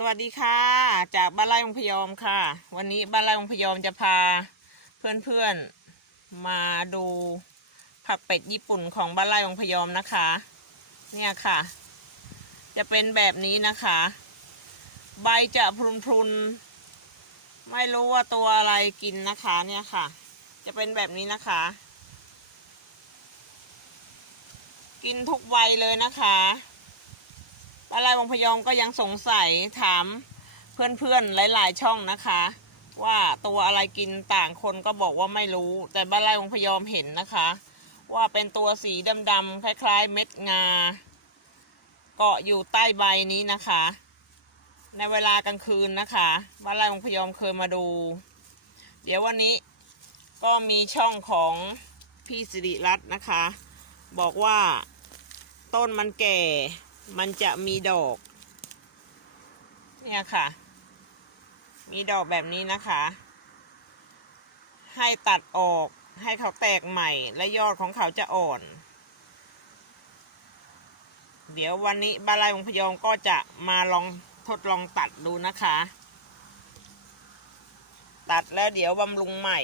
สวัสดีค่ะ จากบ้านไร่องพยอมค่ะ วันนี้บ้านไร่องพยอมจะพาเพื่อนๆมาดูผักเป็ดญี่ปุ่นของบ้านไร่องพยอมนะคะ เนี่ยค่ะ จะเป็นแบบนี้นะคะ ใบจะพรุนๆไม่รู้ว่าตัวอะไรกินนะคะเนี่ยค่ะ จะเป็นแบบนี้นะคะ กินทุกใบเลยนะคะ บ้านไร่วงพยอมก็ยังสงสัยถามเพื่อนๆหลายๆช่องนะคะ ว่าตัวอะไรกินต่างคนก็บอกว่าไม่รู้ แต่บ้านไร่วงพยอมเห็นนะคะ ว่าเป็นตัวสีดำๆคล้ายๆ เม็ดงา เกาะอยู่ใต้ใบนี้นะคะ ในเวลากลางคืนนะคะบ้านไร่วงพยอมเคยมาดู เดี๋ยววันนี้ก็มีช่องของพี่สิริรัตน์นะคะ บอกว่าต้นมันแก่ มันจะมีดอก เนี่ยค่ะ มีดอกแบบนี้นะคะ ให้ตัดออกให้เขาแตกใหม่ และยอดของเขาจะอ่อน เดี๋ยววันนี้บาลายวงพยองก็จะมาลองทดลองตัดดูนะคะ ตัดแล้วเดี๋ยวบำรุงใหม่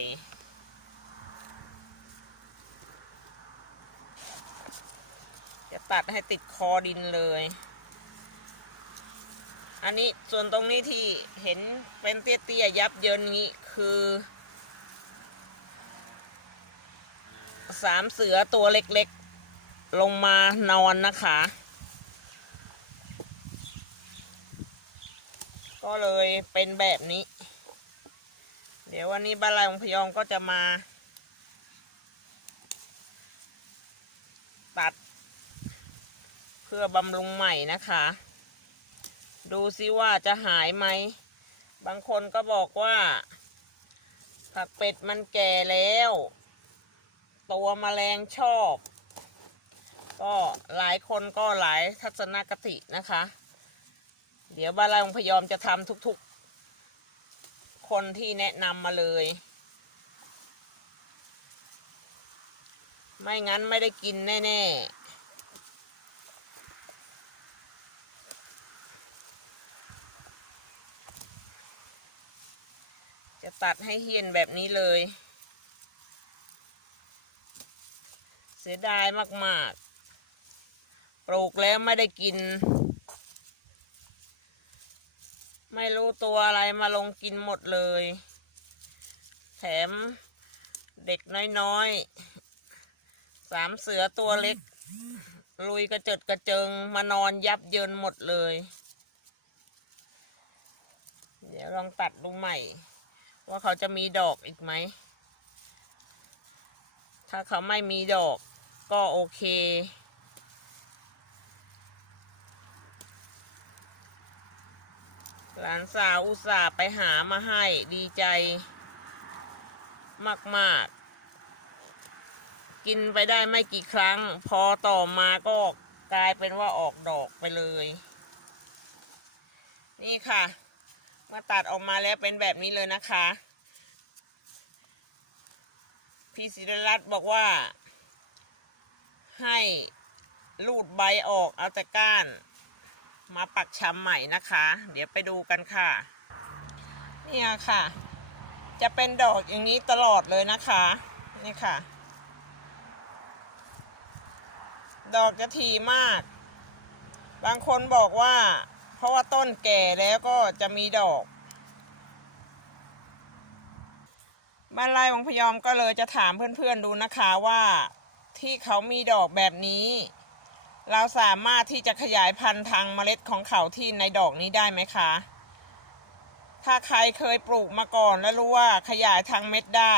จะ ตัดให้ติดคอดินเลย อันนี้ส่วนตรงนี้ที่เห็นเป็นเตี้ยๆยับเยินงี้คือสามเสือตัวเล็กๆ ลงมานอนนะคะ ก็เลยเป็นแบบนี้ เดี๋ยววันนี้บ้านไรของพยองก็จะมา ตัด พื่อบำรุงใหม่นะคะ ดูซิว่าจะหายไหม บางคนก็บอกว่า ผักเป็ดมันแก่แล้ว ตัวแมลงชอบ ก็หลายคนก็หลายทัศนคตินะคะ เดี๋ยวบ้านไร่องพยอมจะทำทุกๆ คนที่แนะนำมาเลย ไม่งั้นไม่ได้กินแน่ ๆ จะตัดให้เฮียนแบบนี้เลย เสียดายมากๆ ปลูกแล้วไม่ได้กิน ไม่รู้ตัวอะไรมาลงกินหมดเลย แถมเด็กน้อยๆ สามเสือตัวเล็ก ลุยกระเจิดกระเจิงมานอนยับเยินหมดเลย เดี๋ยวลองตัดดูใหม่ ว่าเขาจะมีดอกอีกไหม ถ้าเขาไม่มีดอกก็โอเค หลานสาวอุตส่าห์ไปหามาให้ดีใจมากๆ กินไปได้ไม่กี่ครั้ง พอต่อมาก็กลายเป็นว่าออกดอกไปเลย นี่ค่ะ เมื่อตัดออกมาแล้วเป็นแบบนี้เลยนะคะ พี่ศิริรัตน์บอกว่า ให้ลูดใบออกเอาแต่ก้าน มาปักชำใหม่นะคะ เดี๋ยวไปดูกันค่ะ เนี่ยค่ะ จะเป็นดอกอย่างนี้ตลอดเลยนะคะ นี่ค่ะ ดอกจะทีมาก บางคนบอกว่า ราะว่าต้นแก่แล้วก็จะมีดอก บ้านไร่วังพยอมก็เลยจะถามเพื่อนๆดูนะคะว่าที่เขามีดอกแบบนี้ เราสามารถที่จะขยายพันธุ์ทางเมล็ดของเขาที่ในดอกนี้ได้ไหมคะ ถ้าใครเคยปลูกมาก่อนแล้วรู้ว่าขยายทางเม็ดได้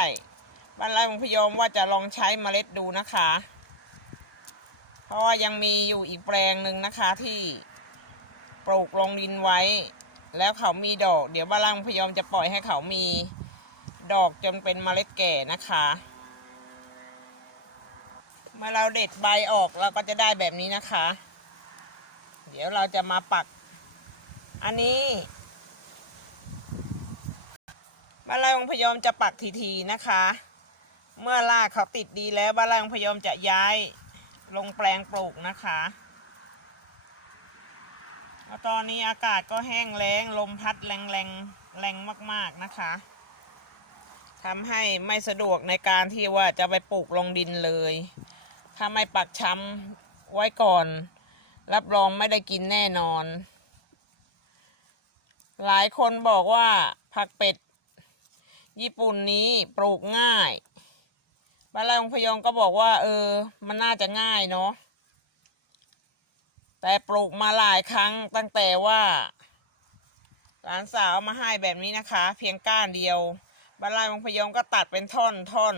บ้านไร่วังพยอมว่าจะลองใช้เมล็ดดูนะคะ เพราะว่ายังมีอยู่อีกแปลงหนึ่งนะคะที่ ปลูกลงดินไว้ แล้วเขามีดอก เดี๋ยวบ้านไร่วังพยอมจะปล่อยให้เขามีดอกจนเป็นเมล็ดแก่นะคะ เมื่อเราเด็ดใบออกเราก็จะได้แบบนี้นะคะ เดี๋ยวเราจะมาปัก อันนี้บ้านไร่องพยอมจะปักทีๆนะคะ เมื่อรากเขาติดดีแล้วบ้านไร่องพยอมจะย้ายลงแปลงปลูกนะคะ แล้วตอนนี้อากาศก็แห้งแล้ง ลมพัดแรงแรงแรงมาก ๆนะคะทำให้ไม่สะดวกในการที่ว่าจะไปปลูกลงดินเลย ถ้าไม่ปักช้ำไว้ก่อน รับรองไม่ได้กินแน่นอน หลายคนบอกว่าผักเป็ด ญี่ปุ่นนี้ปลูกง่ายบ้านไรองพยองก็บอกว่า เออ มันน่าจะง่ายเนาะ แต่ปลูกมาหลายครั้งตั้งแต่ว่า หลานสาวมาให้แบบนี้นะคะ เพียงก้านเดียวบ้านไร่องพยองก็ตัดเป็นท่อนท่อน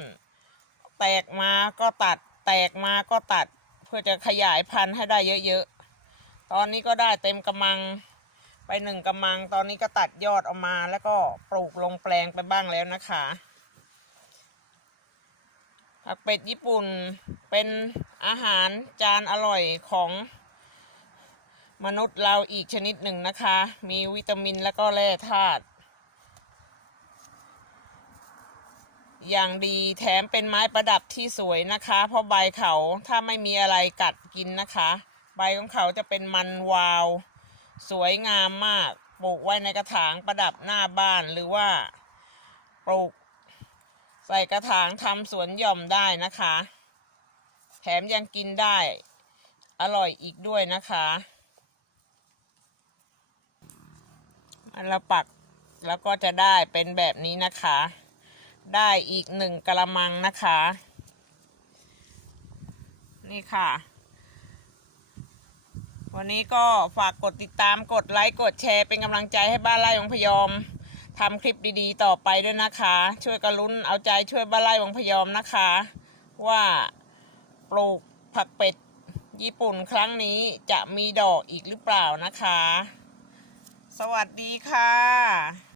แตกมาก็ตัด แตกมาก็ตัด เพื่อจะขยายพันธุ์ให้ได้เยอะๆ ตอนนี้ก็ได้เต็มกำมังไปหนึ่งกำมัง ตอนนี้ก็ตัดยอดออกมาแล้วก็ปลูกลงแปลงไปบ้างแล้วนะคะผักเป็ดญี่ปุ่นเป็นอาหารจานอร่อยของ มนุษย์เราอีกชนิดหนึ่งนะคะ มีวิตามินและก็แร่ธาตุอย่างดีแถมเป็นไม้ประดับที่สวยนะคะ เพราะใบเขาถ้าไม่มีอะไรกัดกินนะคะ ใบของเขาจะเป็นมันวาว สวยงามมากปลูกไว้ในกระถางประดับหน้าบ้านหรือว่าปลูกใส่กระถางทำสวนหย่อมได้นะคะ แถมยังกินได้ อร่อยอีกด้วยนะคะ อันละปักแล้วก็จะได้เป็นแบบนี้นะคะ ได้อีกหนึ่งกระมังนะคะ นี่ค่ะ วันนี้ก็ฝากกดติดตามกดไลค์กดแชร์เป็นกำลังใจให้บ้านไร่ของพยอมทำคลิปดีๆ ต่อไปด้วยนะคะ ช่วยกระลุ้นเอาใจช่วยบ้านไร่ของพยอมนะคะ ว่าปลูกผักเป็ดญี่ปุ่นครั้งนี้จะมีดอกอีกหรือเปล่านะคะ สวัสดีค่ะ